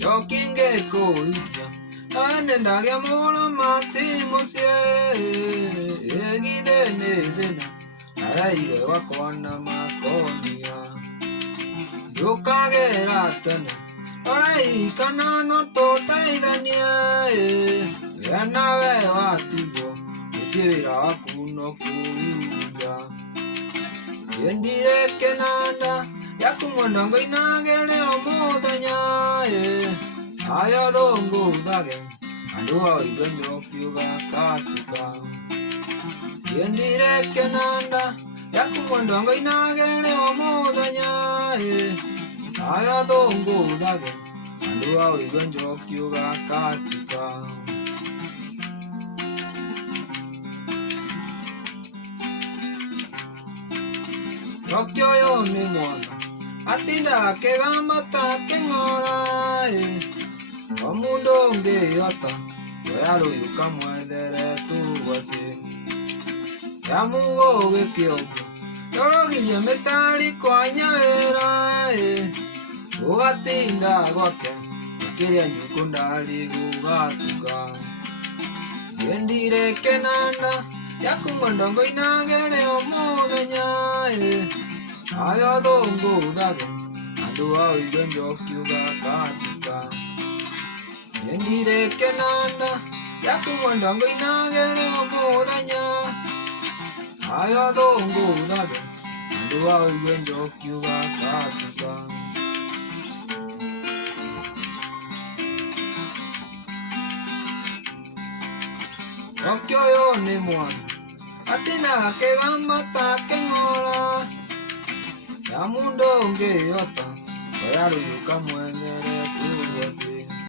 Jokinge koya anenda ge mola mati musie egide nedena araire wakona makonia yokage ratana orai kana no totaidania yanawe watigo musira kuno kuya yendire kenanda yakumwana ngoinagele omodanya aya dongo dage andua ibenjo kyuga katika yendire kenanda yakumwana ngoinagele omodanya aya dongo dage andua ibenjo kyuga katika Rokyo ni mwana atinda kegambata kengora omundo ngeyota oyalo yukamwethere tugwase yamugo gekiogo yorogiye metari kwanyawera ugatinda gwake ikiria nyuko ndari gugatuka yendire kenanda yakumondongo inagere omuthenya aya dongo dage andua ibenjo kyuga katika yendire kenanda yakumondongo inagere omuthenya aya dongo dage andua ibenjo kyuga katika Rokyo ni mwana atina kegambata kengora yamundo ngeyota oyaro yukamwethere tugwase